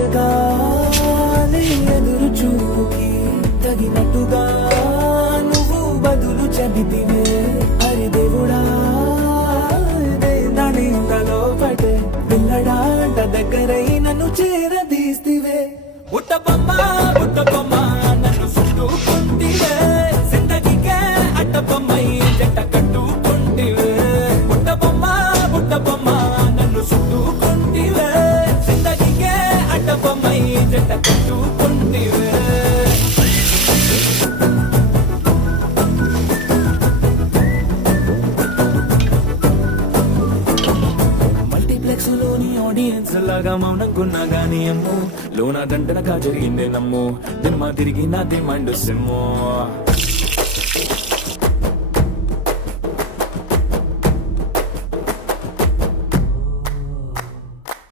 ఎదగాలి ఎదురు చూకి తగినట్టుగా నువ్వు బదులు చెబితివే. అరి దేవుడా దాని ఇంతలో పడే పిల్లడాట దగ్గరై నన్ను చేరదీస్తివే. బుట్ట బొమ్మ నన్ను చుట్టుకుంటివే. జిందగీకే అట్ట బొమ్మై జంట కట్టుకుంటివే. బుట్ట బొమ్మ నన్ను చుట్టుకుంటివే. జిందగీకే అట్ట బొమ్మై జంట కట్టుకుంటివే. మల్టీప్లెక్స్ లోని ఆడియన్స్ లాగా మౌనంకున్నా గానీ అమ్ము లోన దండనగా జరిగిందే నమ్ము. దిమ్మ తిరిగి నా డిమాండ్ సిమ్ము.